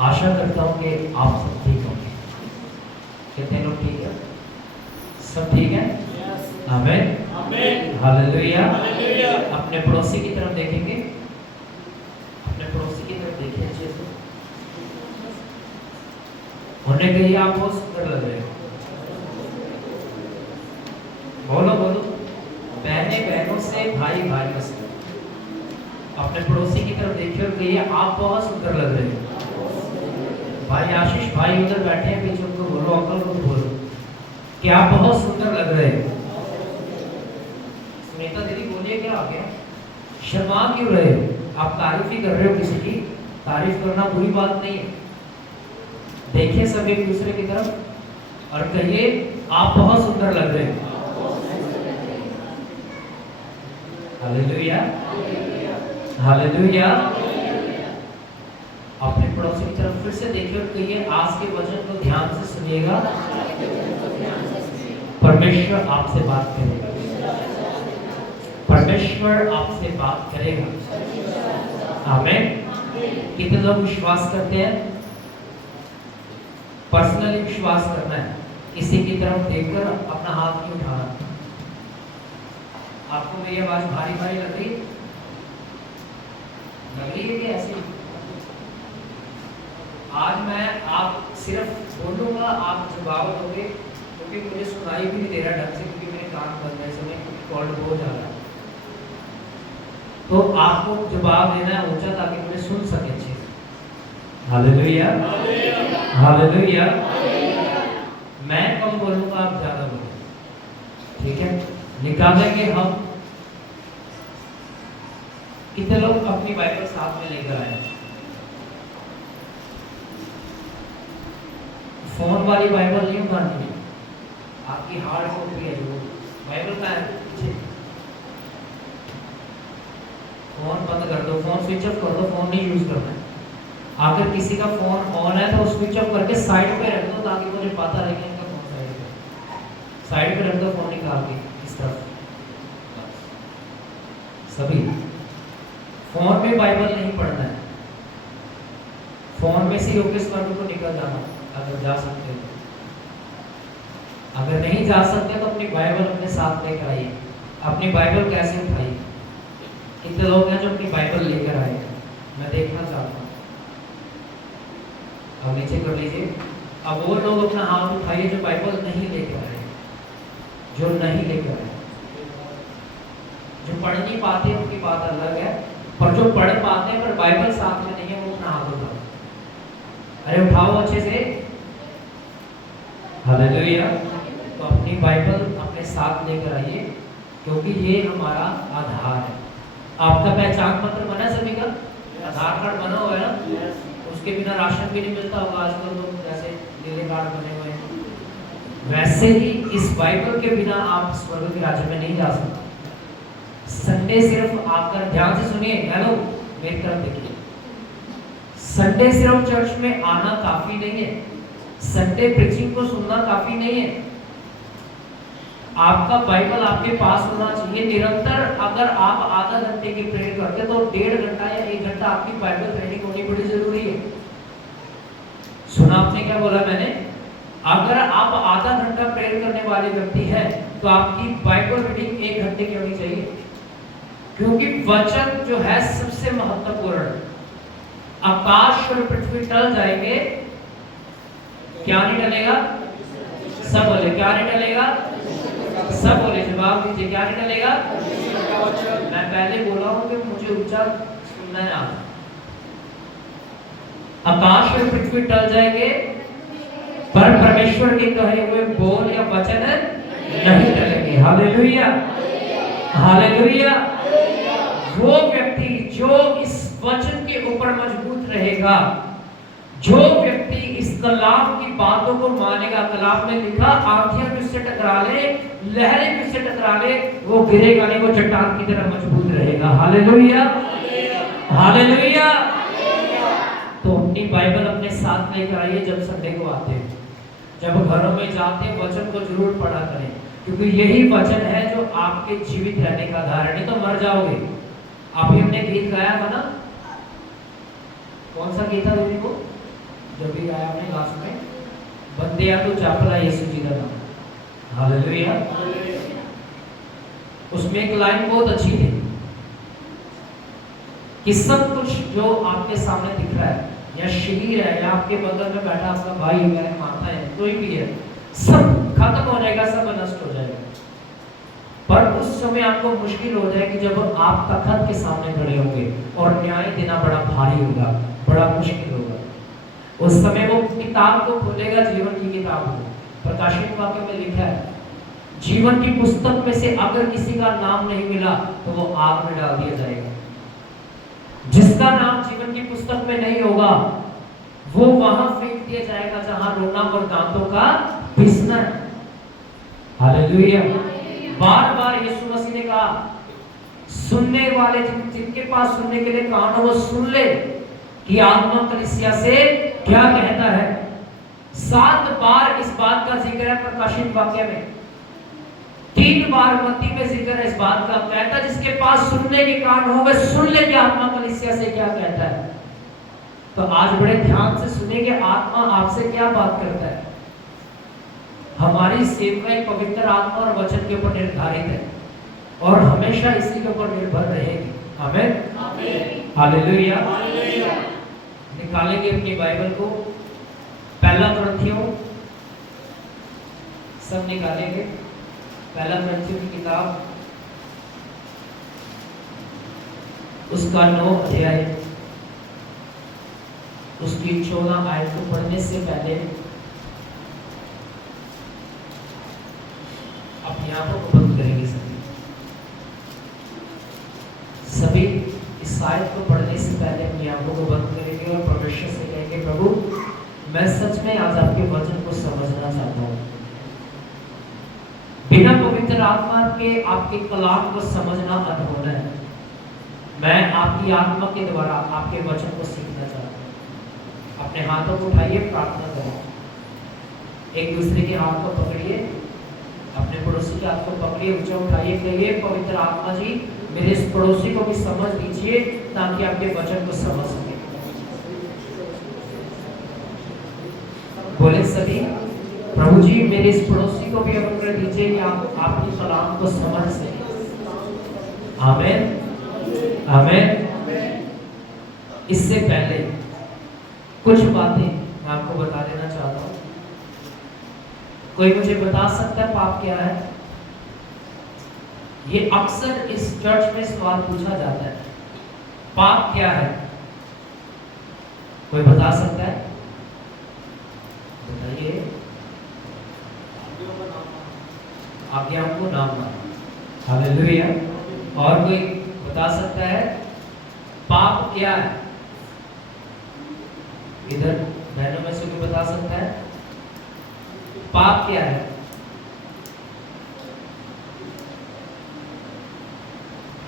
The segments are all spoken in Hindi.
आशा करता हूँ कि आप सब ठीक होंगे। कितने लोग ठीक है? सब ठीक है? आमीन आमीन हालेलुया। हालेलुया। अपने पड़ोसी की तरफ देखेंगे, अपने पड़ोसी की तरफ देखिए अच्छे से। उन्हें कहिए आप बहुत सुंदर लग रहे हो। बोलो बोलो, बहने बहनों से, भाई भाइयों से। अपने पड़ोसी की तरफ देखिए और कहिए आप बहुत सुंदर लग रहे हो। भाई आशीष भाई उधर बैठे हैं पीछे, उनको बोलो, अंकल को बोलो कि आप बहुत सुंदर लग रहे हो। सुनीता दीदी बोलिए, क्या आ गया? शर्मा क्यों रहे हो? आप तारीफ ही कर रहे हो किसी की। तारीफ करना बुरी बात नहीं है। देखिए सब एक दूसरे की तरफ और कहिए आप बहुत सुंदर लग रहे हो। Hallelujah hallelujah. अपने पड़ोसी की तरफ फिर से देखिए और कहिए आज के वचन को ध्यान से सुनिएगा। परमेश्वर आपसे बात करेगा, परमेश्वर आपसे बात करेगा। आमीन। कितने लोग विश्वास करते हैं? पर्सनली विश्वास करना है, किसी की तरफ देखकर अपना हाथ नहीं उठाना। आपको मेरी आवाज भारी भारी लग रही है कि ऐसी? आज मैं आप सिर्फ बोलूंगा, आप जवाब दोगे, क्योंकि मुझे सुनाई भी नहीं दे रहा ढंग से, क्योंकि मेरे कान बंद है, समय कॉल बहुत जा रहा है। तो आपको जवाब देना है ऊंचा, ताकि मुझे सुन सके अच्छे से। Hallelujah hallelujah. मैं कम बोलूंगा, आप ज्यादा बोलो, ठीक है? निकालेंगे हम। कितने लोग अपनी बाइबल साथ में लेकर आए? फोन वाली बाइबल नहीं उठानी है, आपकी हार्ड कॉपी है जो बाइबल का है पीछे। फोन बंद कर दो, फोन स्विच ऑफ कर दो, फोन नहीं यूज करना है। अगर किसी का फोन ऑन है तो स्विच ऑफ करके साइड पे रख दो, ताकि मुझे पता रहे कि इनका फोन साइड पे। साइड पे रख दो फोन निकाल के इस तरफ। सभी फोन में बाइबल नहीं पढ़ना है, फोन में से योगेश वर्ग को निकल जाना अगर जा सकते हो। अगर नहीं जा सकते तो अपनी बाइबल अपने साथ लेकर आइए। अपनी बाइबल कैसे उठाइए? कितने लोग हैं जो अपनी बाइबल लेकर आए? मैं देखना चाहता हूँ। अब नीचे कर लीजिए। अब वो लोग अपना हाथ उठाइए जो बाइबल नहीं लेकर आए, जो नहीं लेकर आए। जो पढ़ नहीं पाते उनकी बात अलग है, पर जो पढ़ पाते हैं पर बाइबल साथ में नहीं है, वो अपना हाथ उठाओ। अरे उठाओ अच्छे से। हालेलुया। तो अपनी बाइबल अपने साथ लेकर आइए, क्योंकि ये हमारा आधार है। आपका पहचान पत्र बना सभी का? आधार कार्ड बना हुआ है ना? उसके बिना राशन भी नहीं मिलता होगा आजकल, तो जैसे नीले कार्ड बने हुए हैं, वैसे ही इस बाइबल के बिना आप स्वर्ग के राज्य में नहीं जा सकते। संडे सिर्फ आकर, ध्यान से सुनिए, हेलो मेरी तरफ देखिए, संडे सिर्फ चर्च में आना काफी नहीं है, संडे प्रीचिंग को सुनना काफी नहीं है। आपका बाइबल आपके पास होना चाहिए निरंतर। अगर आप आधा घंटे की प्रेयर करते तो 1.5 घंटा या 1 घंटा आपकी बाइबल रीडिंग होनी बड़ी जरूरी है। सुना आपने क्या बोला मैंने? अगर आप आधा घंटा प्रेयर करने वाले व्यक्ति हैं तो आपकी बाइबल रीडिंग 1 घंटे की होनी चाहिए, क्योंकि वचन जो है सबसे महत्वपूर्ण। आकाश और पृथ्वी टल जाएंगे, क्या नहीं टलेगा? सब बोले क्या नहीं टलेगा? सब बोले, जवाब दीजिए, क्या नहीं टलेगा? मैं पहले बोला हूं कि मुझे ऊंचा सुनना है। आकाश और पृथ्वी टल जाएंगे, पर परमेश्वर के कहे हुए बोल या वचन नहीं टलेंगे। Hallelujah hallelujah. वो व्यक्ति जो इस वचन के ऊपर मजबूत रहेगा, जो व्यक्ति इस कलाम की बातों को मानेगा, कलाम में लिखा आंधियां भी उससे टकरा ले, लहरें भी उससे टकरा ले, वो गिरेगा नहीं, वो चट्टान की तरह मजबूत रहेगा। Hallelujah hallelujah. तो अपनी बाइबल अपने साथ लेकर आइए जब संडे को आते हैं, जब घरों में जाते हैं, वचन को जरूर पढ़ा करें, क्योंकि यही वचन है जो आपके जीवित रहने का आधार है, नहीं तो मर जाओगे। अभी हमने गीत गाया था ना, कौन सा गीत था दीदी को? जो भी गाया आपने लास्ट में, बंदिया तो चापला यीशु जी का नाम, हालेलुया। उसमें एक लाइन बहुत अच्छी थी कि सब कुछ जो आपके सामने दिख रहा है, या शरीर है, या आपके बगल में बैठा आपका भाई है, माता है, कोई भी है, सब खत्म हो जाएगा, सब नष्ट हो जाएगा। पर उस समय आपको मुश्किल हो जाएगी जब आप तख्त के सामने खड़े होंगे और न्याय देना बड़ा भारी होगा, बड़ा मुश्किल होगा। उस समय वो किताब को खोलेगा, जीवन की किताब को, प्रकाशित वाक्य में लिखा है जीवन की पुस्तक में से अगर किसी का नाम नहीं मिला तो वो आग में डाल दिया जाएगा। जिसका नाम जीवन की पुस्तक में नहीं होगा वो वहां फेंक दिया जाएगा जहां रोना और दांतों का पीसना है। हालेलुया। बार बार यीशु मसीह ने कहा सुनने वाले जिनके पास सुनने के लिए कान हो वो सुन ले कि आत्मा कलीसिया से क्या कहता है। 7 बार इस बात का जिक्र है प्रकाशित वाक्य में, 3 बार मत्ती में जिक्र है इस बात का। कहता है जिसके पास सुनने के कान हो वह सुन ले कि आत्मा कलीसिया से क्या कहता है। तो आज बड़े ध्यान से सुने कि आत्मा आपसे क्या बात करता है। हमारी सेवकाई पवित्र आत्मा और वचन के ऊपर निर्धारित है और हमेशा इसी के ऊपर निर्भर रहेगी। आमीन, हालेलुया। निकालेंगे अपनी बाइबल को, पहला कुरिन्थियों, सब निकालेंगे, पहला कुरिन्थियों की किताब उसका 9 अध्याय उसकी 14 आयत को पढ़ने से पहले अपनी आंखों को बंद करेंगे सभी इस आयत को पढ़ने से पहले अपनी आंखों को बंद करेंगे और परमेश्वर से कहेंगे प्रभु मैं सच में आज आपके वचन को समझना चाहता हूँ। बिना पवित्र आत्मा के आपके कलाम को समझना अधूरा है। मैं आपकी आत्मा के द्वारा आपके वचन को सीखना चाहता हूँ। अपने हाथों को उठाइए, प्रार्थना करें, एक दूसरे के हाथ को पकड़िए, अपने पड़ोसी के हाथ को पकड़िए, ऊंचा उठाइए, कहिए पवित्र आत्मा जी मेरे इस पड़ोसी को भी समझ दीजिए ताकि आपके वचन को समझ सके। बोले सभी, प्रभु जी मेरे इस पड़ोसी को भी अनुग्रह दीजिए कि आप आपके कलाम को समझ सके। आमीन, आमीन। इससे पहले कुछ बातें मैं आपको बता देना चाहता हूँ। कोई मुझे बता सकता है पाप क्या है? ये अक्सर इस चर्च में सवाल पूछा जाता है, पाप क्या है? कोई बता सकता है? बताइए। आज्ञाओं को नाम माना। हालेलुया। और कोई बता सकता है पाप क्या है? इधर बहनों में से कोई बता सकता है पाप क्या है?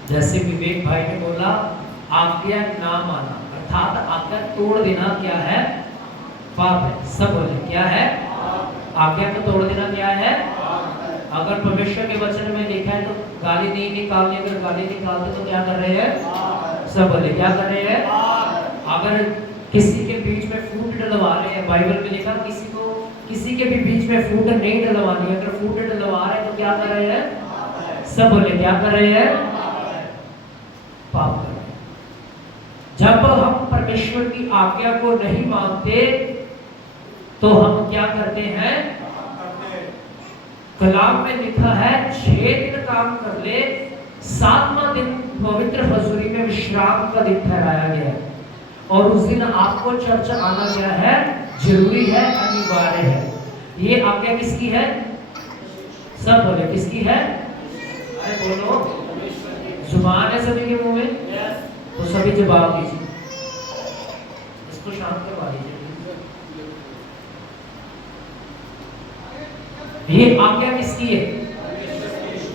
जैसे विवेक भाई ने बोला आज्ञा ना माना, अर्थात आज्ञा तोड़ देना क्या है? पाप है। सब बोले क्या है? आज्ञा को तोड़ देना क्या है? अगर परमेश्वर के वचन में लिखा है तो गाली नहीं निकालनी, अगर गाली निकालते तो क्या कर रहे हैं? सब बोले क्या कर रहे हैं? अगर किसी के बीच में फूट डलवा रहे हैं, बाइबल में लिखा किसी के भी बीच में फूट नहीं डलवानी, अगर फूट डलवा रहे हैं तो क्या कर रहे हैं? सब बोले क्या कर रहे हैं? पाप कर रहे हैं। जब हम परमेश्वर की आज्ञा को नहीं मानते तो हम क्या करते हैं? कलाम में लिखा है 6 दिन काम कर ले, 7वां दिन पवित्र हजूरी में विश्राम का दिन ठहराया गया है और उस दिन आपको चर्च आना क्या है? जरूरी है, अनिवार्य है। ये आज्ञा किसकी है? सब बोले किसकी है? अरे बोलो, जुबान है सभी के मुंह में, तो सभी जवाब दीजिए। इसको शांत करवा दीजिए। ये आज्ञा किसकी है?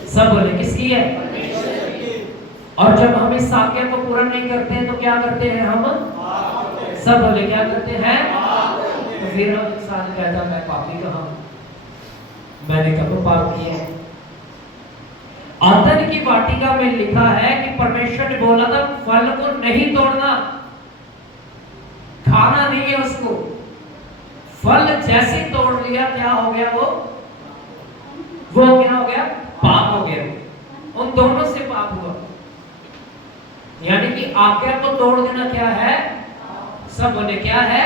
सब बोले किसकी है? और जब हम इस आज्ञा को पूरा नहीं करते हैं तो क्या करते हैं हम? सब बोले क्या करते हैं? तो फिर हम इंसान कहता मैं पापी कहाँ, मैंने कब पाप किया है? आदन की वाटिका में लिखा है कि परमेश्वर ने बोला था फल को नहीं तोड़ना, खाना नहीं है उसको, फल जैसे तोड़ लिया क्या हो गया, वो क्या हो गया, पाप हो गया। उन दोनों से पाप हुआ। यानी कि आज्ञा को तोड़ देना क्या है, सब बोले क्या है,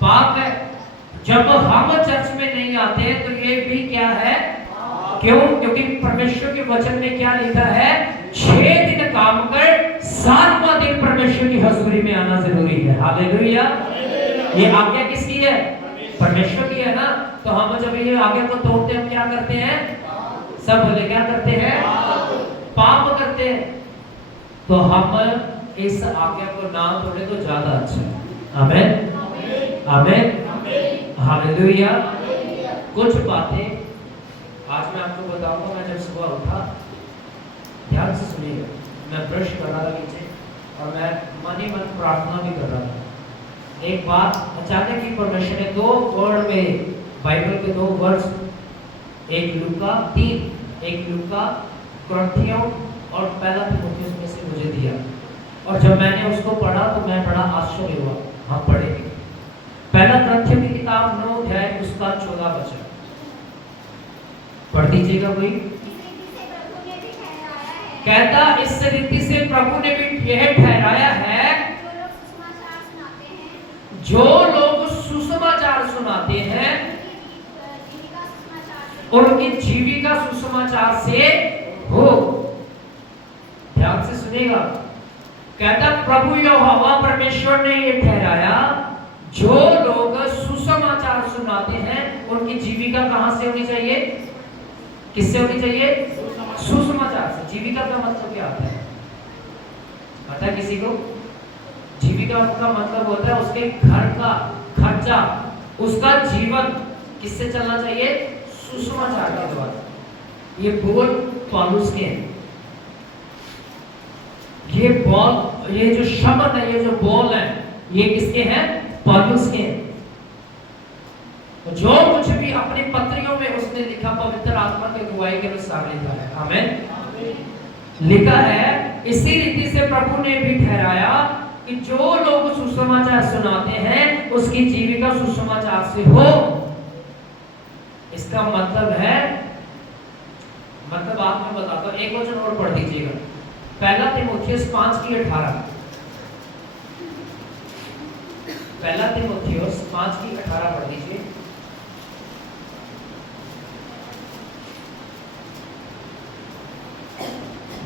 पाप है। जब हम चर्च में नहीं आते तो ये भी क्या है, क्यों? क्योंकि परमेश्वर के वचन में क्या लिखा है, 6 दिन काम कर 7वां दिन परमेश्वर की हजूरी में आना जरूरी है। हालेलुया। ये आज्ञा किसकी है, परमेश्वर की है ना। तो हम जब ये आज्ञा को तोड़ते हैं, हम क्या करते हैं, सब बोले क्या करते हैं, पाप करते हैं। तो हम इस आज्ञा को ना तोड़े तो ज्यादा अच्छा है। आमीन, आमीन, हालेलुया। कुछ बातें आज मैं आपको बताऊंगा। मैं जब सुबह उठा, ध्यान से सुनिएगा, मैं ब्रश कर रहा था नीचे और मैं मन ही मन प्रार्थना भी कर रहा था। एक बात अचानक ही परमेश्वर ने 2 वर्ड में, बाइबल के 2 वर्ड्स, एक लूका 3, एक लूका कुरिन्थियों और पहला तीमुथियुस में से मुझे दिया। और जब मैंने उसको पढ़ा तो मैं बड़ा आश्चर्य हुआ। हम पढ़ेंगे पहला कुरिन्थियों की किताब 9 अध्याय उसका 14 वचन, पढ़ दीजिएगा कोई। कहता इस रीति से प्रभु ने भी यह ठहराया है, जो लोग सुसमाचार सुनाते हैं उनकी जीविका सुसमाचार से हो। ध्यान से सुनिएगा। कहता प्रभु यहोवा परमेश्वर ने ये ठहराया, जो लोग सुसमाचार सुनाते हैं उनकी जीविका कहां से होनी चाहिए, किससे होनी चाहिए, सुसमाचार से। जीविका का मतलब क्या होता है, पता है किसी को? जीविका का मतलब होता है उसके घर का खर्चा, उसका जीवन किससे चलना चाहिए, सुसमाचार के द्वारा। ये बोल पौलुस के हैं। ये जो शब्द है, ये जो बोल है, ये किसके हैं, पौलुस के हैं। जो कुछ भी अपनी पत्रियों में उसने लिखा पवित्र आत्मा की अगुवाई के अनुसार लिखा है। आमीन। लिखा है इसी रीति से प्रभु ने भी ठहराया कि जो लोग सुसमाचार सुनाते हैं उसकी जीविका सुसमाचार से हो। इसका मतलब है, मतलब आप मैं बताता हूं, एक वचन और पढ़ दीजिएगा, पहला तीमुथियुस 5:18। पहला तीमुथियुस 5:18 पढ़ दीजिए।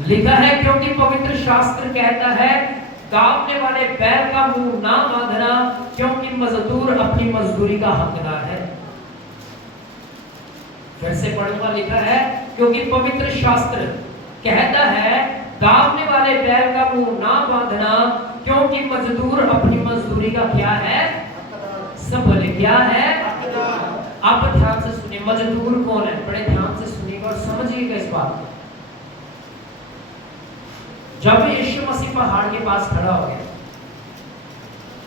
लिखा है क्योंकि पवित्र शास्त्र कहता है, काटने वाले बैल का मुंह ना बांधना, क्योंकि मजदूर अपनी मजदूरी का हकदार है। फिर से पढ़ूंगा। लिखा है क्योंकि पवित्र शास्त्र कहता है, काटने वाले बैल का मुंह ना बांधना, क्योंकि मजदूर अपनी मजदूरी का क्या है, सब बोले क्या है। आप ध्यान से सुनिए, मजदूर कौन है, बड़े ध्यान से सुनिएगा और समझिएगा इस बात को। जब यीशु मसीह पहाड़ के पास खड़ा हो गया,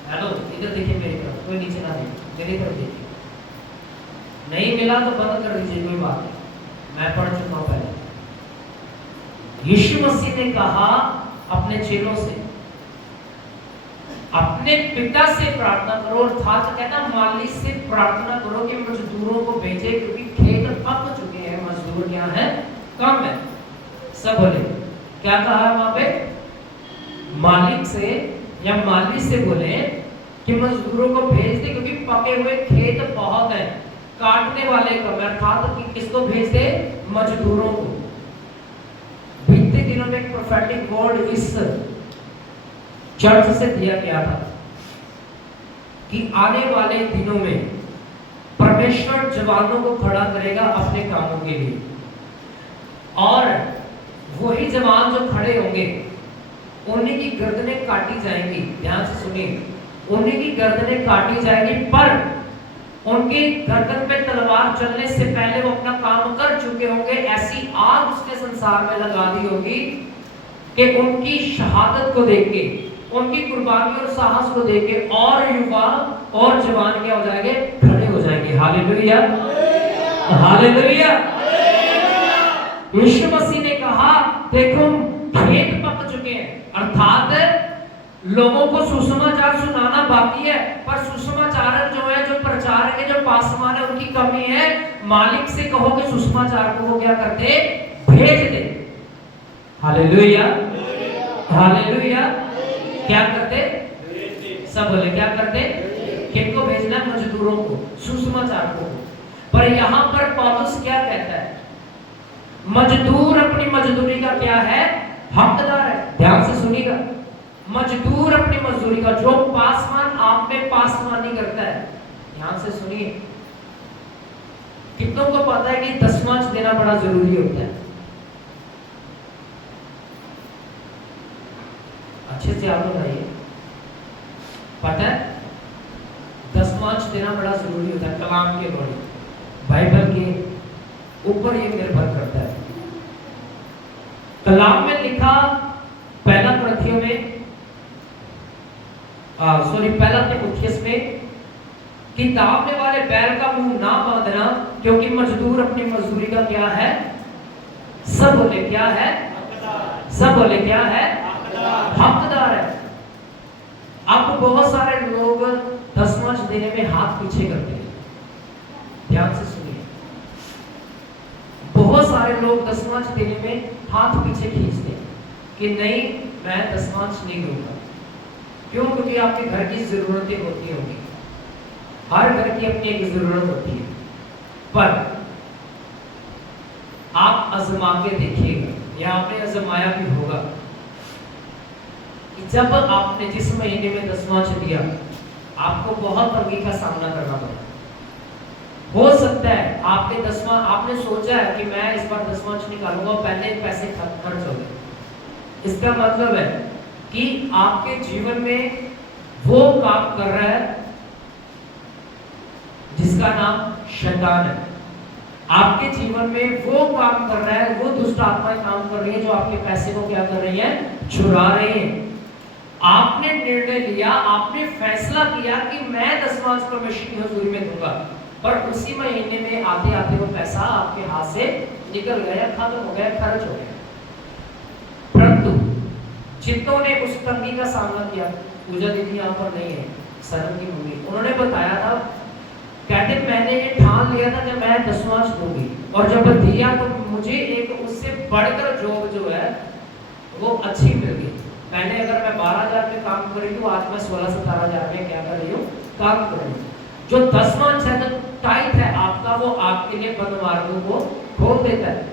हेलो इधर देखिए मेरी तरफ, कोई नीचे ना देखे, मेरी तरफ देखिए। नहीं मिला तो बंद कर दीजिए, कोई बात नहीं, मैं पढ़ चुका हूं पहले। यीशु मसीह ने कहा अपने चेलों से, अपने पिता से प्रार्थना करो, अर्थात कहना मालिक से प्रार्थना करो कि मजदूरों को भेजे, क्योंकि खेत पक चुके हैं, मजदूर क्या है, कम है। सब बोले क्या कहा वहां पे, मालिक से या मालिक से बोले कि मजदूरों को भेज दे, क्योंकि पके हुए खेत बहुत है, काटने वाले कम है। अर्थात कि किसको भेज दे, मजदूरों को। बीते दिनों में एक प्रोफेटिक वर्ड इस चर्च से दिया गया था कि आने वाले दिनों में परमेश्वर जवानों को खड़ा करेगा अपने कामों के लिए, और वही जवान जो खड़े होंगे उन्हीं की गर्दनें काटी जाएंगी। ध्यान से सुनिए, उन्हीं की गर्दनें काटी जाएंगी, पर उनके गर्दन पे तलवार चलने से पहले वो अपना काम कर चुके होंगे। ऐसी आग उसने संसार में लगा दी होगी कि उनकी शहादत को देख के, उनकी कुर्बानी और साहस को देख के और युवा और जवान क्या हो जाएंगे, खड़े हो जाएंगे। Hallelujah, hallelujah. यीशु मसीह ने कहा देखो खेत पक चुके हैं, अर्थात लोगों को सुसमाचार सुनाना बाकी है, पर सुसमाचार जो है, जो प्रचार के जो पासवान है उनकी कमी है, मालिक से कहो कि सुसमाचार को वो क्या करते, भेज दे। Hallelujah, hallelujah. क्या करते, सब बोले क्या करते, किनको भेजना, मजदूरों को, सुसमाचार को। पर यहाँ पर पौलुस क्या कहता है, मजदूर अपनी मजदूरी का क्या है, हकदार है। ध्यान से सुनिएगा, मजदूर अपनी मजदूरी का, जो पासवान आप में पासवानी करता है, ध्यान से सुनिए। कितनों को पता है कि दसवांश देना बड़ा जरूरी होता है? अच्छे से आप बताइए, पता है? दसवांश देना बड़ा जरूरी होता है कलाम के अकॉर्डिंग, बाइबल के ऊपर ये निर्भर करता है। कलाम में लिखा पहला तिमुथियों में पहला तिमुथियुस में कि दावने वाले बैल का मुंह ना बांधना, क्योंकि मजदूर अपनी मजदूरी का क्या है, सब बोले क्या है, सब बोले क्या है, हकदार है। अब बहुत सारे लोग दसवांश देने में हाथ पीछे करते हैं। ध्यान से सुनिए, बहुत सारे लोग दसवांश देने में हाथ पीछे खींचते हैं कि नहीं मैं दसवांश नहीं दूंगा। क्यों? क्योंकि आपके घर की जरूरतें होती होंगी, हर घर की अपनी एक जरूरत होती है। पर आप आजमा के देखिएगा, या आपने आजमाया भी होगा कि जब आपने जिस महीने में दसवांश दिया, आपको बहुत तंगी का सामना करना पड़ा। हो सकता है आपके दसवां, आपने सोचा है कि मैं इस बार दसवांश निकालूंगा, पहले पैसे खर्च हो गए। इसका मतलब है कि आपके जीवन में वो काम कर रहा है जिसका नाम शैतान है। आपके जीवन में वो काम कर रहा है, वो दुष्ट आत्माएं काम कर रही है जो आपके पैसे को क्या कर रही है, चुरा रही है। आपने निर्णय लिया, आपने फैसला किया कि मैं दसवांश परमेश्वर की हजूरी में दूंगा, पर उसी महीने में आते आते वो पैसा आपके हाथ से निकल गया, खत्म हो गया, खर्च हो गया। परंतु जितनों ने उस तंगी का सामना किया, पूजा दीदी यहाँ पर नहीं है, सरन की मम्मी, उन्होंने बताया था, कहते मैंने ये ठान लिया था कि मैं दसवांश दूंगी, और जब दिया तो मुझे एक उससे बढ़कर जॉब जो है वो अच्छी मिल गई। पहले अगर मैं 12,000 में काम कर रही हूँ, आज मैं 16-17,000 में क्या कर रही हूँ, काम कर रही हूँ। जो दसवांश है, जो टाइट है आपका, वो आपके लिए बंद मार्गों को खोल देता है।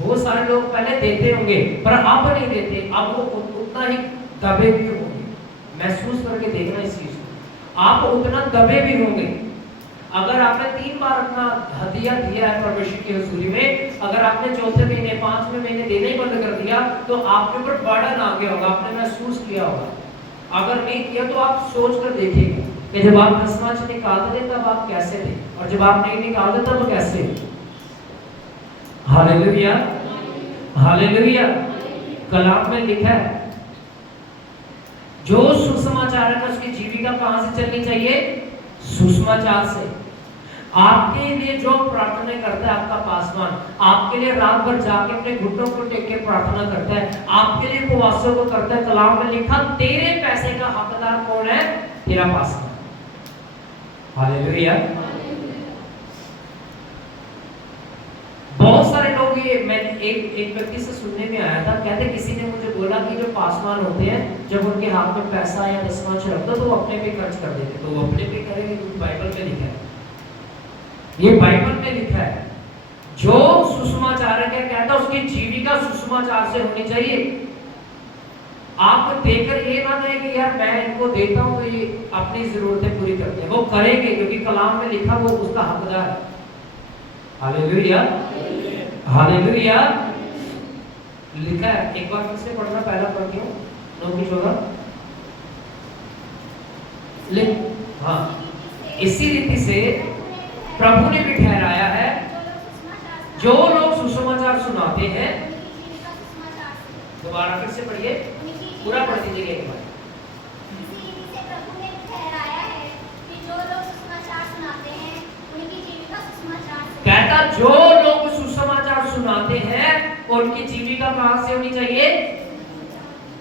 बहुत सारे लोग पहले देते होंगे पर अब नहीं देते, अब वो उतना ही दबे भी होंगे। महसूस करके देखना इस चीज को, आप उतना दबे भी होंगे। अगर आपने 3 बार अपना हदिया दिया है परमेश्वर की हजूरी में, अगर आपने चौथे महीने 5वें महीने देना ही बंद कर दिया तो आपके ऊपर बर्डन आ गया होगा, आपने महसूस किया होगा। अगर नहीं किया तो आप सोच कर देखिएगा कि जब आप दसवांश निकालते थे तब आप कैसे थे, और जब आप नहीं निकालते तब तो कैसे। Hallelujah, hallelujah. कलाम में लिखा है जो सुसमाचार है उसकी जीविका कहां से चलनी चाहिए, सुसमाचार से। आपके लिए जो प्रार्थना करता है आपका पासवान, आपके लिए रात भर जाके अपने घुटनों को टेक के प्रार्थना करता है, आपके लिए उपवासों को करता है। कलाम में लिखा तेरे पैसे का हकदार कौन है, तेरा पासवान। हालेलुया। बहुत सारे लोग, ये मैंने एक व्यक्ति से सुनने में आया था, कहते किसी ने मुझे बोला कि जो पासवान होते हैं जब उनके हाथ में पैसा या दसवांश रखता तो वो अपने पे खर्च कर देते, तो वो अपने पे करेंगे, क्योंकि बाइबल में लिखा है, ये बाइबल में लिखा है। जो सुसमाचार है, क्या कहता है, उसकी जीविका सुसमाचार से होनी चाहिए। आप देखकर ये ना कहें कि यार मैं इनको देता हूं तो ये अपनी जरूरतें पूरी करते हैं, वो करेंगे क्योंकि कलाम में लिखा वो उसका हकदार है। Hallelujah, hallelujah. लिखा है, एक बार फिर से पढ़ना, पहला पढ़ती हूँ 9:14। हाँ, इसी रीति से प्रभु ने भी ठहराया है जो लोग सुसमाचार सुनाते हैं। दोबारा फिर से पढ़िए, पूरा पढ़ दीजिएगा एक बार। कहता जो लोग सुसमाचार सुनाते हैं उनकी जीविका कहां से होनी चाहिए,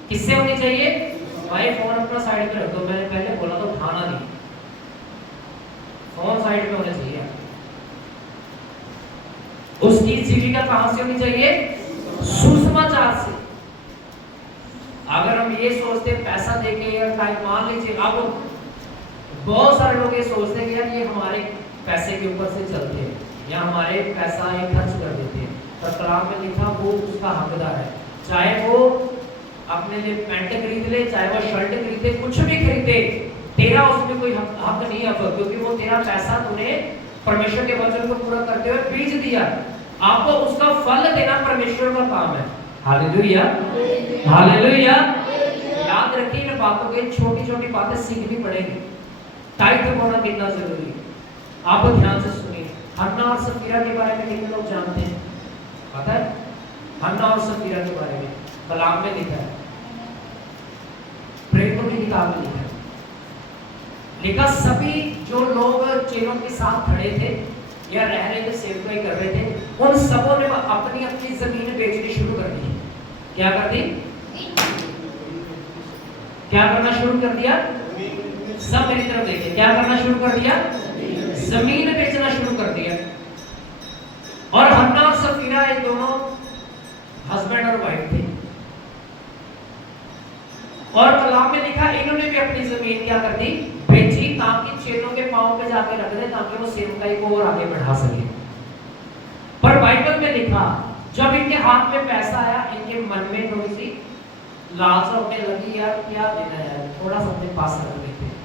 किससे होनी चाहिए। भाई फोन अपना साइड पे रख दो, मैंने पहले बोला तो उठाना नहीं, फोन साइड में होने चाहिए। उसकी जीविका कहां से होनी चाहिए? सुसमाचार से। अगर हम ये सोचते पैसा देके या टाइम, मान लीजिए अब बहुत सारे लोग ये सोचते हैं कि यार ये हमारे पैसे के ऊपर से चलते हैं या हमारे पैसा ये खर्च कर देते हैं, पर कलाम में लिखा वो उसका हकदार है। चाहे वो अपने लिए पैंट खरीद ले, चाहे वो शर्ट खरीदे, कुछ भी खरीदे, तेरा उसमें कोई हक नहीं है, क्योंकि वो तेरा पैसा तूने परमेश्वर के वचन को पूरा करते हुए बीज दिया। आपको उसका फल देना परमेश्वर का काम है। Hallelujah, hallelujah. याद रखिए इन बातों के, छोटी छोटी बातें सीखनी पड़ेगी। टाइट होना कितना जरूरी है, आप ध्यान से सुनिए। हन्ना और सफीरा के बारे में कितने लोग जानते हैं? पता है? हन्ना और सफीरा के बारे में कलाम में लिखा है, प्रेरितों की किताब में लिखा है। लिखा सभी जो लोग चेलों के साथ खड़े थे या रह रहे थे, सेवकाई कर रहे थे, उन सबों ने अपनी अपनी जमीन बेचनी शुरू कर दी। क्या कर दी? क्या करना शुरू कर दिया? सब मेरी तरफ देखिए, क्या करना शुरू कर दिया? जमीन बेचना शुरू कर दिया। और हन्ना और सफीरा ये दोनों हस्बैंड और वाइफ थे। और कलाम में लिखा इन्होंने भी अपनी जमीन क्या कर दी? बेची, ताकि चेलों के पांव पे जाके रख दे, ताकि वो सेवकाई को और आगे बढ़ा सके। पर बाइबल में लिखा जब इनके हाथ में पैसा आया, इनके मन में थोड़ी सी लालसा होने लगी, यार क्या देना है, थोड़ा सा अपने पास रख लेते हैं।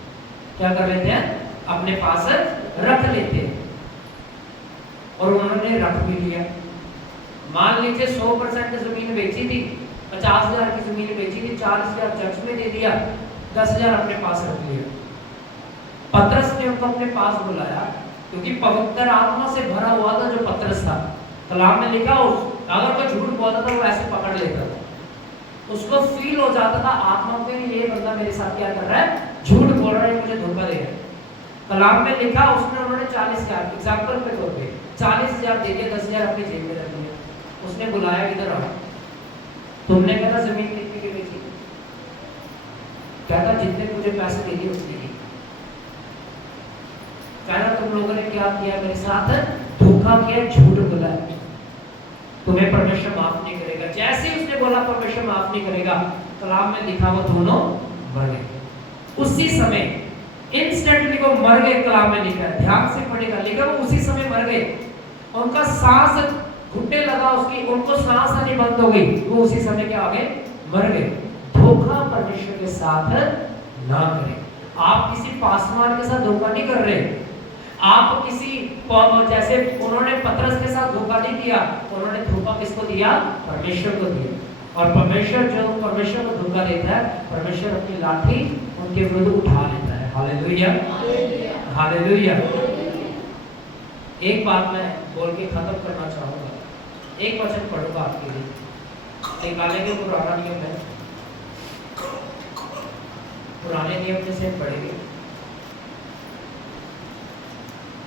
क्या कर लेते हैं? अपने पास रख लेते हैं। और उन्होंने रख भी लिया। मान लीजिए 100% जमीन बेची थी, 50,000 की जमीन बेची थी, 40,000 चर्च में दे दिया, 10,000 अपने पास रख लिया। पतरस ने उनको अपने पास बुलाया, क्योंकि पवित्र आत्मा से भरा हुआ था जो पतरस था। कलाम में लिखा अगर कोई झूठ बोलता था वो ऐसे पकड़ लेता था, उसको फील हो जाता था आत्मा में ये बंदा मेरे साथ क्या कर रहा है, झूठ बोल रहा है, मुझे धोखा दे रहा है। कलाम में लिखा उन्होंने 40,000 एग्जाम्पल पे तौर पे 40,000 दे दिया, 10,000 अपनी जेब में रख लिया। उसने बुलाया, इधर आओ, तुमने कहता जमीन कितने की बेची? कहता जितने मुझे पैसे दे दिए उसने की। कहना तुम लोगों ने क्या किया मेरे साथ? धोखा किया, झूठ बोला, तुम्हें परमेश्वर माफ नहीं करेगा। जैसे ही उसने बोला परमेश्वर माफ नहीं करेगा, कलाम में लिखा वो दोनों मर गए। उसी समय इंस्टेंटली वो मर गए। कलाम में लिखा है, ध्यान से पढ़ेगा, लिखा वो उसी समय मर गए। उनका सांस घुटने लगा, उसकी उनको सांस आनी बंद हो गई, वो उसी समय क्या हो गए? मर गए। धोखा परमेश्वर के साथ ना करें। आप किसी पासवान के साथ धोखा नहीं कर रहे। आप किसी जैसे उन्होंने पतरस के साथ धोखा नहीं किया, उन्होंने धोखा किसको दिया? परमेश्वर को दिया। और परमेश्वर जो परमेश्वर को धोखा देता है, परमेश्वर अपनी लाठी उनके विरुद्ध उठा लेता है। Hallelujah, hallelujah. एक बात मैं बोल के खत्म करना चाहूंगा, एक वचन पढ़ूंगा आपके लिए। निकालेंगे पुराना नियम है, पुराने नियम में से पढ़ेंगे।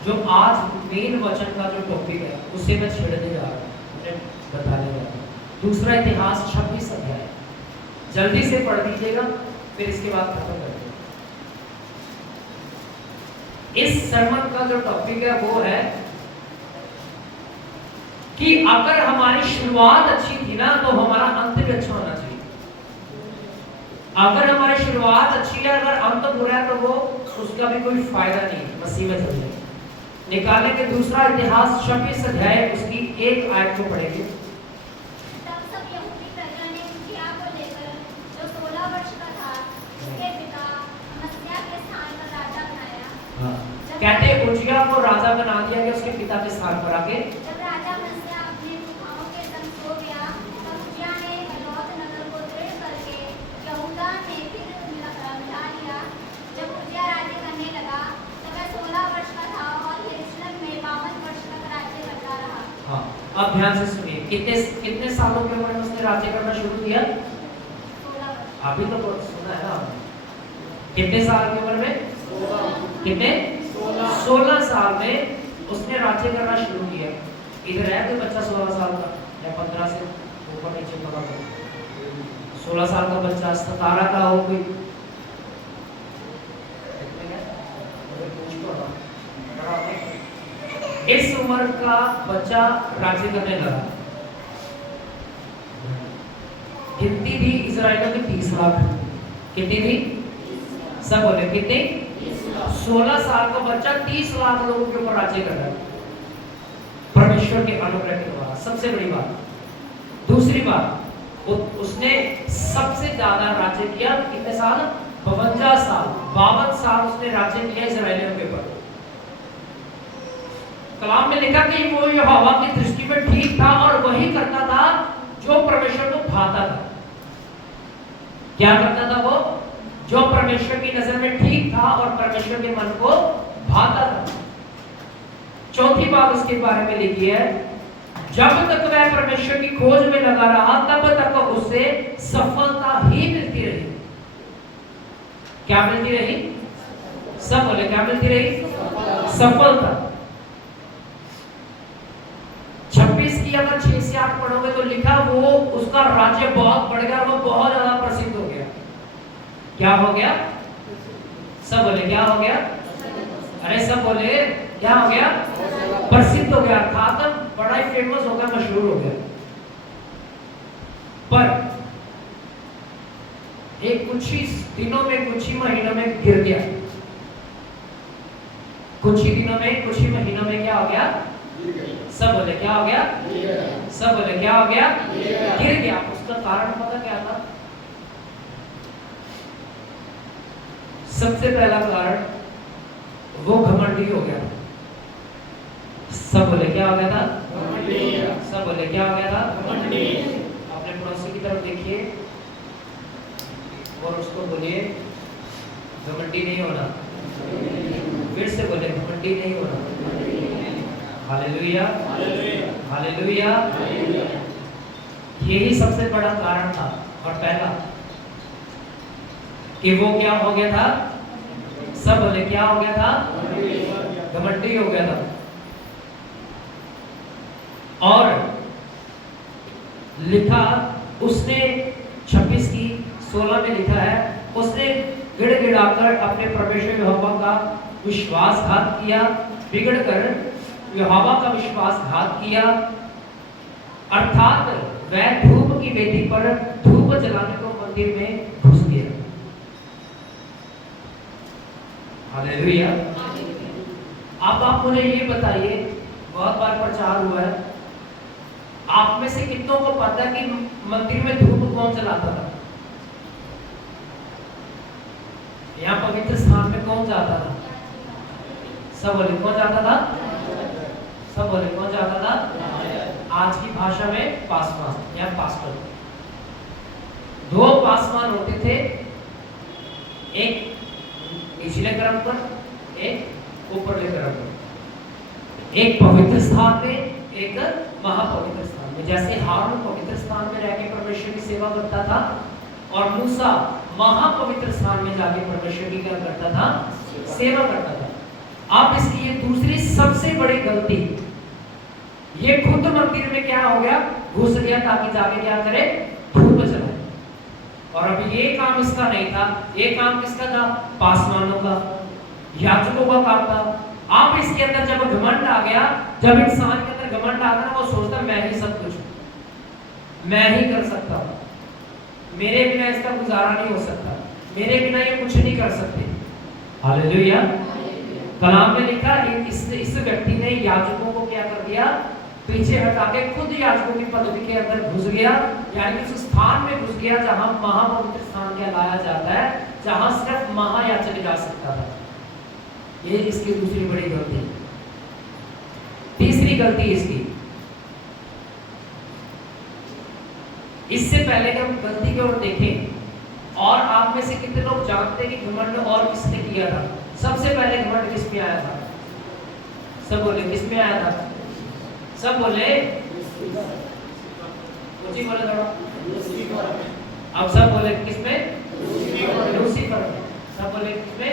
जो आज मेन वचन का जो टॉपिक है उसे मैं छेड़ने जा रहा हूँ, बताने जा रहा हूँ। दूसरा इतिहास 26 अध्याय, जल्दी से पढ़ दीजिएगा, फिर इसके बाद खत्म कर देंगे। इस सर्मन का जो टॉपिक है वो है कि अगर हमारी शुरुआत अच्छी थी ना, तो हमारा अंत भी अच्छा होना चाहिए। अगर हमारी शुरुआत अच्छी है, अगर अंत बुरा है, तो वो उसका भी कोई फायदा नहीं। मसीह में चल निकालने के दूसरा इतिहास 26 अध्याय उसकी एक आयत को पढ़ेंगे। तब सब यहूदी प्रजा ने उज्जियाह को लेकर, जो 16 वर्ष का था, उसके पिता अमस्याह के स्थान पर राजा बनाया। कहते उज्जियाह को राजा बना दिया गया उसके पिता के स्थान पर आके। जब राजा अमस्याह अपने पुरखाओं के संग सो गया, तब उज्जियाह ने गलौत नगर को दृढ़ करके यहूदा में फिर मिला लिया। जब उज्जियाह राज्य करने लगा, तब वह 16 वर्ष का था और यरूशलेम में 52 वर्ष तक राज्य करता रहा। हाँ, अब ध्यान से सुनिए, कितने सालों की उम्र में उसने राज्य करना शुरू किया? 16 वर्ष। अभी तो सुना है ना, कितने साल की उम्र में? 16। कितने? 16 साल में उसने राज्य करना शुरू किया। इधर है कोई बच्चा 16 साल का या 15 से ऊपर नीचे थोड़ा? 16 साल का बच्चा 17 का हो कोई? पूछ इस उम्र का बच्चा राज्य करने लगा। कितनी थी इजराइलियों की? 30 लाख। कितनी थी? सब बोले कितनी? 16 साल का बच्चा 30 लाख लोगों के ऊपर राज्य कर रहा है परमेश्वर के अनुग्रह के द्वारा। सबसे बड़ी बात। दूसरी बात, उसने सबसे ज्यादा राज्य किया। कितने साल? 52 साल। 52 साल उसने राज्य किया इजराइलियों के ऊपर। कलाम में लिखा कि वो यहोवा की दृष्टि में ठीक था और वही करता था जो परमेश्वर को भाता था। क्या करता था वो? जो परमेश्वर की नजर में ठीक था और परमेश्वर के मन को भाता था। चौथी बात उसके बारे में लिखी है, जब तक वह परमेश्वर की खोज में लगा रहा तब तक उसे सफलता ही मिलती रही। क्या मिलती रही? सब बोले क्या मिलती रही? सफलता। 26 की अगर 6 से 8 पढ़ोगे तो लिखा वो उसका राज्य बहुत बढ़ गया, वो बहुत ज्यादा प्रसिद्ध हो गया। क्या हो गया? सब बोले क्या हो गया? अरे सब बोले क्या हो गया? प्रसिद्ध हो गया, अर्थात बड़ा ही फेमस हो गया, मशहूर हो गया। पर एक कुछ ही दिनों में, कुछ ही महीनों में गिर गया। कुछ ही दिनों में, कुछ ही महीनों में क्या हो गया? सब बोले क्या हो गया? सब बोले क्या हो गया? गिर गया। उसका कारण पता क्या था? सबसे पहला कारण, वो घमंडी हो गया। सब बोले क्या हो गया था? सब बोले क्या हो गया था? अपने पड़ोसी की तरफ देखिए और उसको बोलिए घमंडी नहीं होना। फिर से बोले घमंडी नहीं होना। Hallelujah, hallelujah. यही सबसे बड़ा कारण था। और पहला कि वो क्या हो गया था? सब बोले क्या हो गया था? घमंडी हो गया था। और लिखा उसने 26 की 16 में लिखा है, उसने गिड़गिड़ाकर अपने परमेश्वर यहोवा का विश्वासघात किया, बिगड़कर यहोवा का विश्वासघात किया। अर्थात वह धूप की वेदी पर धूप जलाने को मंदिर में घुस गया। हालेलुया। अब आप मुझे ये बताइए, बहुत बार प्रचार हुआ है, आप में से कितनों को पता है कि मंदिर में धूप कौन जलाता था? यहाँ पवित्र स्थान में कौन जाता था? सब बोले कौन जाता था? सब बोले कौन जाता था? आज की भाषा में पासवान या पास्टर। 2 पासवान होते थे, एक निचले क्रम पर, एक ऊपरले क्रम पर। एक पवित्र स्थान में, एक महापवित्र स्थान में। जैसे हारून पवित्र स्थान में रहकर परमेश्वर की सेवा करता था और मूसा महापवित्र स्थान में जाके परमेश्वर की क्या करता था? सेवा करता था। अब इसकी ये दूसरी सबसे बड़ी गलती, ये खुद मंदिर में क्या हो गया? घुस गया ताकि जाके क्या करे? धूप जलाए। और अब ये काम इसका नहीं था, ये काम किसका था? पासवानों का, याजकों का काम था। आप इसके अंदर जब घमंड आ गया, जब इंसान के अंदर घमंड आता है, वो सोचता मैं ही सब कुछ, मैं ही कर सकता हूँ, मेरे बिना इसका गुजारा नहीं हो सकता, मेरे बिना ये कुछ नहीं कर सकते। हालेलुया। कलाम में लिखा इस व्यक्ति ने याजकों को क्या कर दिया? पीछे हटा के खुद याजकों की पदवी के अंदर घुस गया, यानी उस स्थान में घुस गया जहां महापवित्र स्थान कहलाया जाता है, जहां सिर्फ महायाजक जा सकता था। ये इसकी दूसरी बड़ी गलती। तीसरी गलती इसकी, इससे पहले कि हम गलती की ओर देखें, और आप में से कितने लोग जानते हैं कि घमंड और किसने किया था? सबसे पहले घमंड किस पे आया था? सब बोले किस पे आया था? सब बोले ऊंची बोले थोड़ा। अब सब बोले किस में? लूसीफर में। सब बोले किस में?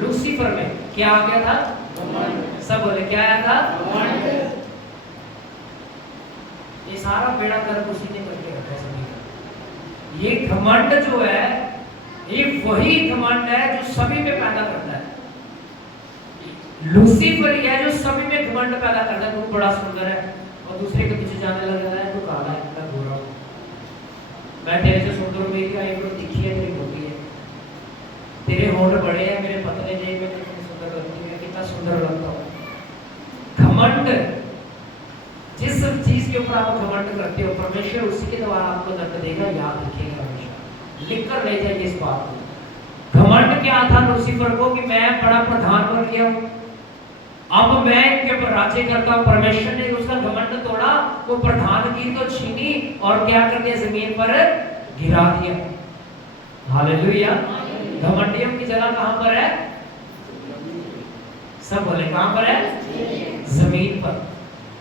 लूसीफर में। क्या आ गया था? सब बोले क्या आया था? ये सारा बेड़ा गर्क उसी ने करके रखा है सभी का। ये घमंड जो है, ये वही घमंड है जो सभी में पैदा करता है। लूसीफर ही है जो सभी में घमंड पैदा करता है। तू बड़ा सुंदर है और दूसरे के पीछे जाने लग जाता है, तू काला है, मैं गोरा हूं, मैं तेरे से सुंदर हूं, मेरी आंखें बड़ी तीखी है, तेरी मोटी है, तेरे होंठ बड़े हैं, मेरे पतले नहीं, मैं कितनी सुंदर लगती है, कितना सुंदर लगता हूं। घमंड, जिस चीज के ऊपर आप घमंड करते हो परमेश्वर उसी के द्वारा आपको दंड देगा, याद रखिएगा, हमेशा लिख कर ले जाइए इस बात को। घमंड क्या था लूसीफर को कि मैं बड़ा प्रधान बन गया हूं, अब मैं इनके ऊपर राज्य करता हूं। परमेश्वर ने उसका घमंड तोड़ा, वो प्रधानगी तो छीनी और क्या कर दिया, जमीन पर गिरा दिया। हालेलुया। घमंडियों की जगह कहां पर है? सब बोले कहां पर है? जमीन पर।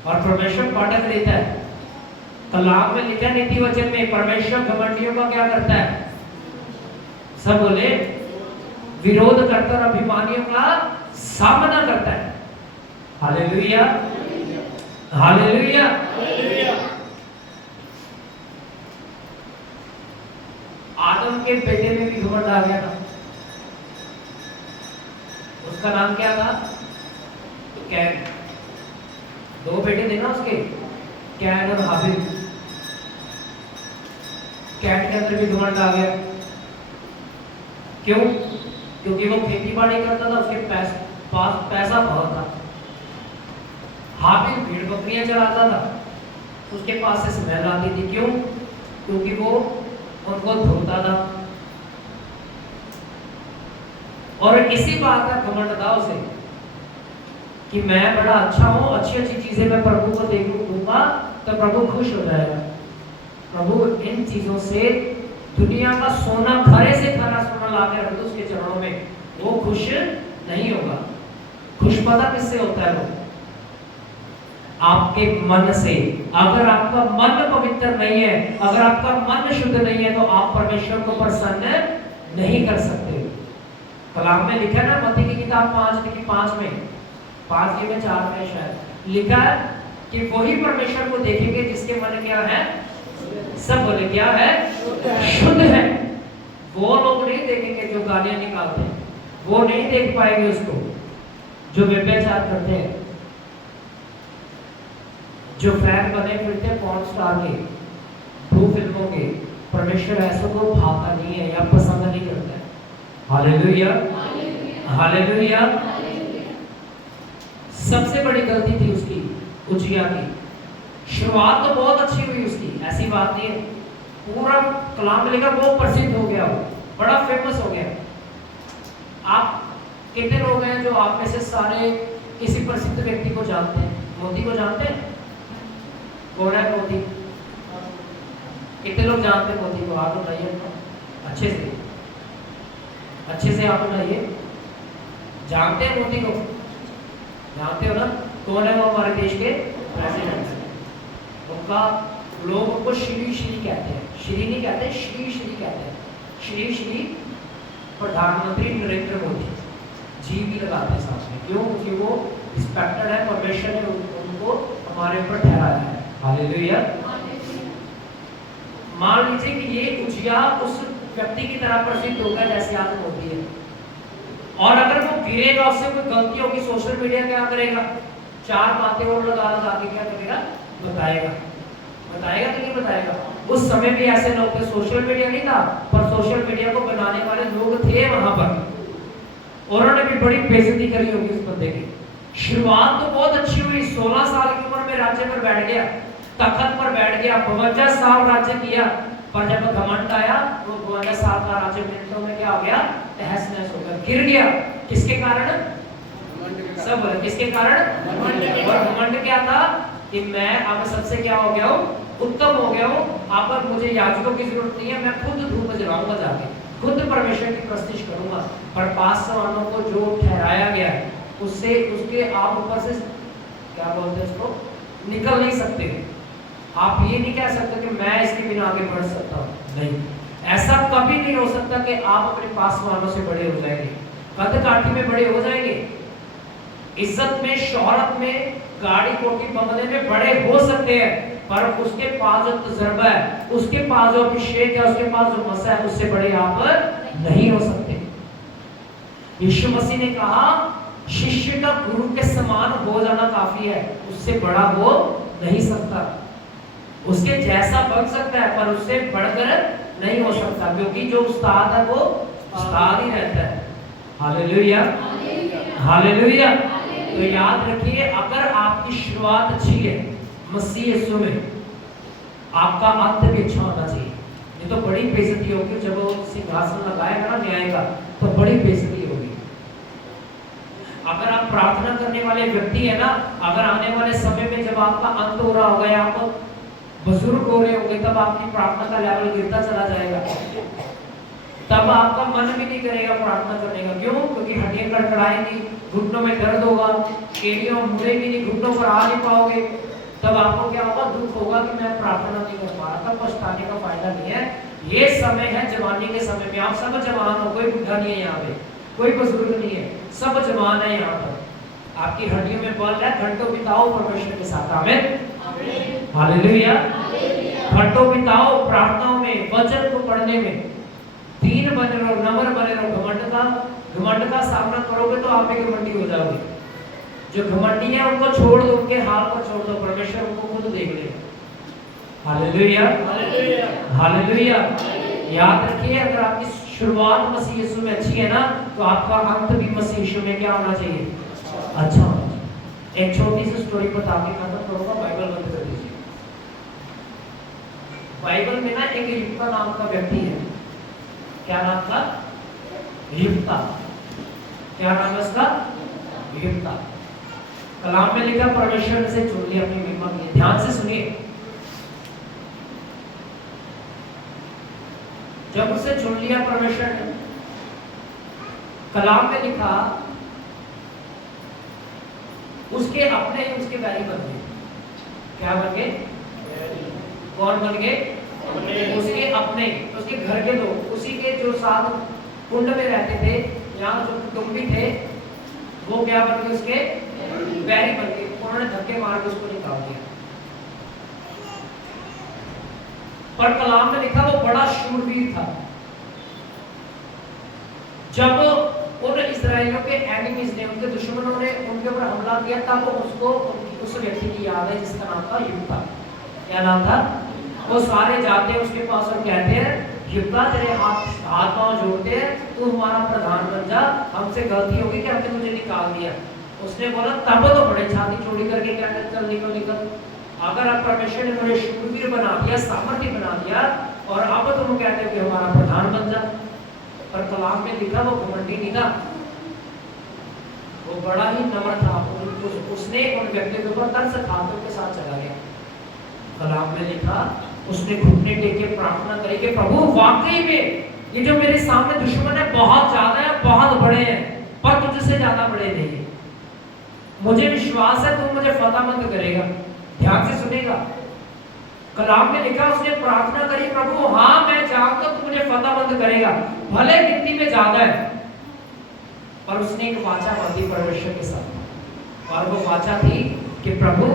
और परमेश्वर पटक देता है। कलाम में लिखा नीति वचन में परमेश्वर घमंडियों का क्या करता है? सब बोले विरोध करता और अभिमानियों का सामना करता है। Hallelujah, hallelujah. आदम के बेटे में भी घमंड आ गया था। उसका नाम क्या था? कैन। दो बेटे थे ना उसके, कैन और हाबिल। कैन के अंदर भी घमंड आ गया। क्यों? क्योंकि वो खेती बाड़ी करता था, उसके पास पैसा बहुत था। हाबिल भेड़ बकरियां चराता था, उसके पास से स्मेल आती थी। क्यों? क्योंकि वो उनको धोता था। और इसी बात का घमंड था उसे कि मैं बड़ा अच्छा हूं, अच्छी अच्छी चीजें मैं प्रभु को दूंगा तो प्रभु खुश हो जाएगा। प्रभु इन चीजों से दुनिया का सोना, खरे से खरा सोना लाके रख दो उसके चरणों में, वो खुश नहीं होगा। खुश पता किससे होता है? वो आपके मन से। अगर आपका मन पवित्र नहीं है, अगर आपका मन शुद्ध नहीं है, तो आप परमेश्वर को प्रसन्न नहीं कर सकते। कलाम में लिखा है ना, मत्ती की किताब 5 में 5 में 4 में शायद लिखा है कि वही परमेश्वर को देखेंगे जिसके मन क्या है? सब बोले क्या है? शुद्ध है। वो लोग नहीं देखेंगे जो गालियां निकालते हैं, वो नहीं देख पाएंगे उसको जो व्यभिचार करते हैं, जो फैन बने फिरते हैं पॉर्न स्टार के, ब्लू फिल्मों के। परमेश्वर ऐसों को भाता नहीं है या पसंद नहीं करता है। Hallelujah, hallelujah. सबसे बड़ी गलती थी उसकी, उज्जिया की। शुरुआत तो बहुत अच्छी हुई उसकी, ऐसी बात नहीं है। पूरा कलाम लिखा, वो प्रसिद्ध हो गया, वो बड़ा फेमस हो गया। आप कितने लोग हैं जो आप में से सारे किसी प्रसिद्ध व्यक्ति को जानते हैं? मोदी को जानते हैं? कौन है मोदी? कितने लोग जानते हैं मोदी को? आप बताइए अच्छे से, अच्छे से आप बताइए। जानते हैं मोदी को? जानते हो ना? कौन है वो? हमारे देश के प्रेसिडेंट। उनका लोग उनको श्री श्री कहते हैं, श्री नहीं कहते, श्री श्री कहते हैं। श्री श्री प्रधानमंत्री नरेंद्र मोदी जी भी लगाते हैं साथ में। क्यों? क्योंकि वो रिस्पेक्टेड है, परमेश्वर ने उनको हमारे ऊपर ठहराया है। हालेलुया। मान लीजिए कि ये उज्जिया उस व्यक्ति की तरह प्रसिद्ध होगा जैसे आज मोदी है, और अगर वो गिरेगा, उससे कोई गलती होगी, सोशल मीडिया क्या करेगा? 4 बातें और लगा के क्या करेगा? बताएगा। बताएगा कि नहीं बताएगा? उस समय भी ऐसे लोग थे, सोशल मीडिया नहीं था, पर सोशल मीडिया को बनाने वाले लोग थे वहां पर। उन्होंने भी बड़ी बेइज्जती करी होगी उस बंदे की। शुरुआत तो बहुत अच्छी हुई, 16 साल की उम्र में राज्य पर बैठ गया, तख्त पर बैठ गया, 52 साल राज्य किया। पर जब घमंड आया, वो 52 साल का राज्य मिनटों में क्या हो गया? तहस नहस हो गया, गिर गया। किसके कारण? सब बोले किसके कारण? और घमंड क्या था कि मैं अब सबसे क्या हो गया हूँ? उत्तम हो गया हूँ। अब मुझे याजकों की जरूरत नहीं है, मैं खुद धूप जलाऊंगा जाके, खुद परमेश्वर की प्रस्तिश करूंगा। पर 5 सवालों को जो ठहराया गया है उससे, उसके आप ऊपर से क्या बोलते हैं उसको, निकल नहीं सकते। आप ये नहीं कह सकते कि मैं इसके बिना आगे बढ़ सकता हूँ, नहीं। ऐसा कभी नहीं हो सकता कि आप अपने पास वालों से बड़े हो जाएंगे, कद काठी में बड़े हो जाएंगे, इज्जत में, शोहरत में, गाड़ी कोठी बंगले में बड़े हो सकते हैं, पर उसके पास जो तजर्बा है, उसके पास जो अभिषेक है, उसके पास जो मसा है, उससे बड़े आप नहीं हो सकते। यीशु मसीह ने कहा शिष्य का गुरु के समान हो जाना काफी है, उससे बड़ा हो नहीं सकता। उसके जैसा बन सकता है पर उससे बढ़कर नहीं हो सकता, क्योंकि जो उस्ताद है वो उस्ताद ही रहता है। Hallelujah, hallelujah. तो याद रखिए, अगर आपकी शुरुआत अच्छी है मसीह यीशु में, आपका अंत भी अच्छा होना चाहिए। नहीं तो बड़ी बेइज्जती होगी, जब वो सिंहासन लगाएगा ना न्याय का, तो बड़ी बेइज्जती होगी। अगर आप प्रार्थना करने वाले व्यक्ति है ना, अगर आने वाले समय में जब आपका अंत हो रहा होगा या आप बुजुर्ग हो रहे होंगे, तब आपकी प्रार्थना का लेवल गिरता चला जाएगा, तब आपका मन भी नहीं करेगा प्रार्थना करने का। क्यों? क्योंकि हड्डियां कड़कड़ाएंगी, घुटनों में दर्द होगा, एड़ियां मुड़ेगी नहीं, घुटनों पर आ नहीं पाओगे। तब आपको क्या होगा? दुख होगा कि मैं प्रार्थना नहीं कर पा रहा। तब पछताने का फायदा नहीं है। ये समय है जवानी के समय में, आप सब जवान हो, कोई बुढ़ा नहीं है यहाँ पे, कोई बुजुर्ग नहीं है, सब जवान है यहाँ पर। आपकी हड्डियों में बल है, घंटों बिताओ परमेश्वर के साथ। आमीन, हालेलुया। घंटों बिताओ प्रार्थनाओं में, वचन को पढ़ने में, दीन बने रहो, नम्र बने रहो। घमंड का सामना करोगे तो आप भी घमंडी हो जाओगे। जो घमंडी है उनको छोड़ दो, उनके हाल पर छोड़ दो, परमेश्वर उनको खुद देख लेगा। Hallelujah, hallelujah. याद रखिए, अगर आपकी शुरुआत मसीह यीशु में अच्छी है ना, तो आपका अंत भी मसीह यीशु में क्या होना चाहिए? अच्छा होना चाहिए। एक छोटी सी स्टोरी बता के खत्म करूंगा, बाइबल बंद कर दीजिए। बाइबल में ना एक युक्ता नाम का व्यक्ति है। क्या नाम था? युक्ता। क्या नाम है उसका? युक्ता। कलाम में लिखा, परमेश्वर ने से चुन लिया अपनी महिमा के लिए। ध्यान से सुनिए। जब उसे चुन लिया परमेश्वर ने, कलाम में लिखा उसके अपने उसके बैरी बन गए। क्या बन गए? कौन बन गए? उसके अपने, उसके घर के लोग, उसी के जो साथ कुंड में रहते थे, यहाँ जो कुटुंबी थे, वो क्या बन गए? उसके बैरी बन गए। उन्होंने धक्के मार के उसको निकाल दिया। पर कलाम में लिखा वो बड़ा शूरवीर था। जब उन इस्राएलियों के एनिमीज ने, उनके दुश्मनों ने उनके ऊपर हमला किया, तब उसको उस व्यक्ति की याद है जिसका नाम था युक्ता। क्या नाम था? वो सारे जाते हैं उसके पास और कहते हैं, युक्ता तेरे हाथ पांव जोड़ते हैं, तू हमारा प्रधान बन जा, हमसे गलती होगी कि हमने तुझे निकाल दिया। उसने बोला, तब तो बड़े छाती चौड़ी करके कहते, चल निकल निकल। अगर आप परमेश्वर ने मुझे शूरवीर बना दिया, सामर्थ्य बना दिया, और अब तुम कहते हो कि हमारा प्रधान बन जा। पर कलाम में लिखा वो घमंडी नहीं था, वो बड़ा ही नम्र था। उसने उन व्यक्तियों के ऊपर तरस खातों के साथ चला गया। कलाम में लिखा उसने घुटने टेक के प्रार्थना करी कि प्रभु वाकई में ये जो मेरे सामने दुश्मन है बहुत ज्यादा है, बहुत बड़े हैं, पर तुझसे ज्यादा बड़े नहीं। मुझे विश्वास है तू मुझे फतेहमंद करेगा। ध्यान से सुनेगा। कलाम में लिखा उसने प्रार्थना करी, प्रभु हाँ मैं जानता हूं तू मुझे फतेहमंद करेगा, भले गिनती में ज्यादा है। पर उसने एक वाचा बांधी परमेश्वर के साथ, और वो वाचा थी कि प्रभु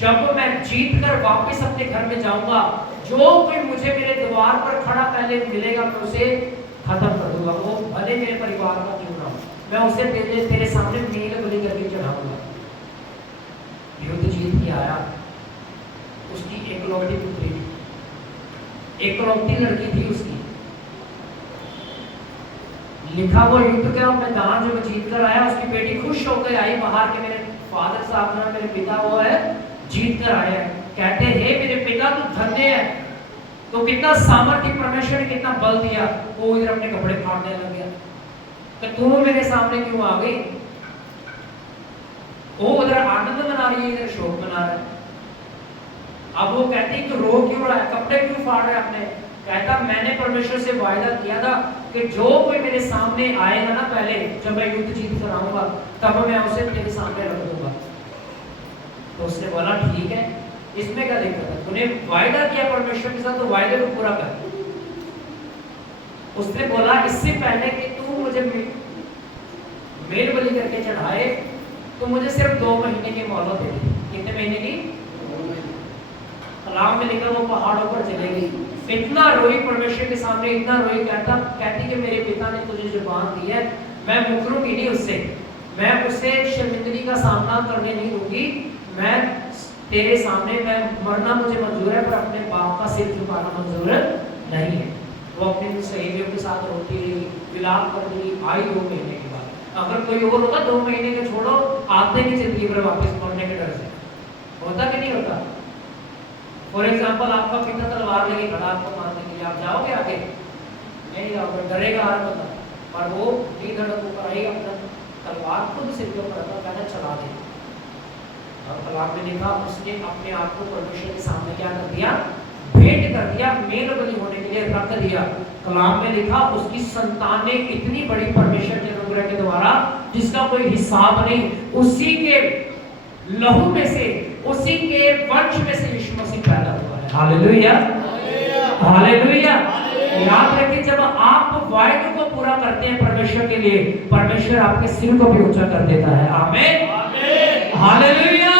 जब मैं जीत कर वापस अपने घर में जाऊंगा, जो कोई मुझे मेरे द्वार पर खड़ा पहले मिलेगा मैं उसे खत्म कर दूंगा, वो भले मेरे परिवार का क्यों ना हो, मैं उसे तेरे सामने मेल बलि करके चढ़ाऊंगा। युद्ध जीत के आया। उसकी एकलौती पुत्री थी, एकलौती लड़की थी उसकी। लिखा वो युद्ध का मैदान जब जीत कर आया, उसकी बेटी खुश होकर आई बाहर के, मेरे फादर साहब, मेरे पिता वो है जीत कर आया। कहते हे मेरे पिता तू धन्य है, तो कितना सामर्थ्य परमेश्वर ने कितना बल दिया। वो इधर अपने कपड़े फाड़ने लग गया, तो तू मेरे सामने क्यों आ गई? वो उधर आनंद मना रही है, इधर शोक मना रहा है। अब वो कहती कि रो क्यों रहा है, कपड़े क्यों फाड़ रहा है अपने? कहता मैंने परमेश्वर से वायदा किया था कि जो कोई मेरे सामने आएगा ना, पहले जब मैं युद्ध जीत कर आऊंगा तब मैं उसे तेरे सामने रख दूंगा। तो उसने बोला ठीक है, इसमें क्या दिक्कत है, तूने वायदा किया परमेश्वर के साथ तो वायदे को पूरा कर। उसने बोला इससे पहले कि तू मुझे मेल बलि करके चढ़ाए तो मुझे सिर्फ 2 महीने की मोहलत दे दे। कितने महीने की? कलाम में लिखा वो पहाड़ों पर चले गई। इतना रोई परमेश्वर के सामने, इतना रोई, कहती कि मेरे पिता ने तुझे जुबान दी है, मैं मुकरूंगी नहीं उससे, मैं उसे शर्मिंदगी का सामना करने नहीं दूंगी। मैं तेरे सामने मैं मरना मुझे मंजूर है, पर अपने बाप का सिर झुकाना मंजूर नहीं है। वो अपनी सहेलियों के साथ रोती रही, विलाप कर रही, आई 2 महीने के बाद। अगर कोई और होगा 2 महीने के छोड़ो, आते नहीं जिंदगी भर वापस मरने के डर से। होता कि नहीं होता? फॉर एग्जाम्पल, आपका पिता तलवार लेके खड़ा आपको मारने के लिए, आप जाओगे आगे? नहीं जाओगे, डरेगा हर बंदा। पर वो नहीं धड़क ऊपर आई, अपना तलवार खुद सिर के ऊपर रखा, कहना चला दे। और कलाम में लिखा, उसने अपने आप को परमेश्वर के सामने क्या कर दिया? भेंट कर दिया, मेल बलि होने के लिए रख दिया। कलाम में लिखा, उसकी संतान ने इतनी बड़ी परमेश्वर के अनुग्रह के द्वारा जिसका कोई हिसाब नहीं, उसी के लहू में से, उसी के वंश में से यीशु मसीह पैदा हुआ है। Hallelujah, hallelujah. याद रखिए, जब आप वायदे को पूरा करते हैं परमेश्वर के लिए, परमेश्वर आपके सिर को भी ऊंचा कर देता है। आमीन, हालेलुया।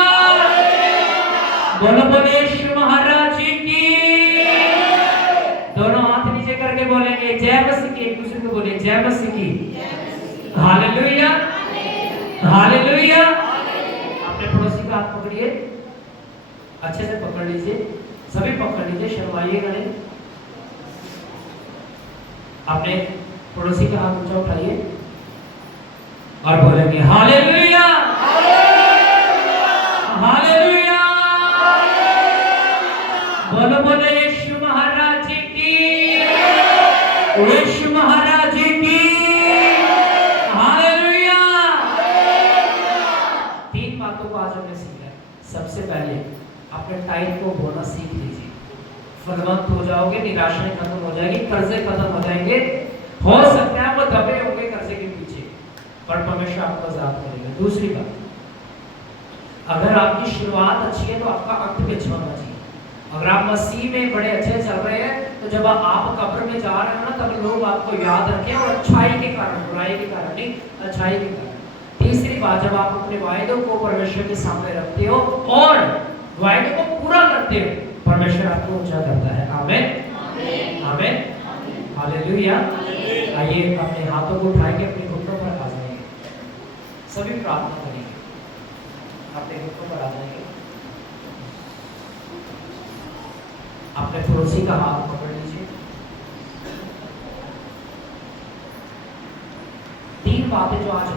बोलो बोलो यीशु महाराज की। दोनों हाथ नीचे करके बोलेंगे जय मसीह की, एक दूसरे को बोले जय मसीह की। Hallelujah, hallelujah. अपने पड़ोसी का हाथ पकड़िए, अच्छे से पकड़ लीजिए, सभी पकड़ लीजिए, शर्माइएगा नहीं। अपने पड़ोसी का हाथ ऊंचा उठाइए और बोलेंगे हालेलुया, हालेलुया। बोलो बोलो यीशु महाराज की, यीशु महाराज की। हालेलुया। 3 बातों को आज हमने सीखा है। सबसे पहले अपने टाइम को बोलना सीख लीजिए, फलवंत हो जाओगे, निराशाएं खत्म हो जाएगी, कर्जे खत्म हो जाएंगे। हो सकता है वो दबे होंगे कर्जे के पीछे, पर परमेश्वर आपको आजाद करेगा। दूसरी बात, अगर आपकी शुरुआत अच्छी है तो आपका अंत भी अच्छा होना चाहिए। अगर आप मसीह में बड़े अच्छे चल रहे हैं, तो जब आप कब्र में जा रहे हो ना, तब लोग आपको याद रखें, और अच्छाई के कारण, बुराई के कारण नहीं, अच्छाई के कारण। तीसरी बात, जब आप अपने वायदों को परमेश्वर के सामने रखते हो और वायदे को पूरा करते हो, परमेश्वर आपको ऊंचा करता है। आमीन, आमीन, हालेलुया। आइए अपने हाथों को उठाएंगे, अपने घुटनों पर आ जाएंगे, सभी प्रार्थना करेंगे। अपने घुटनों पर आ जाएंगे, अपने पड़ोसी का हाथ पकड़ लीजिए। 3 बातें जो आज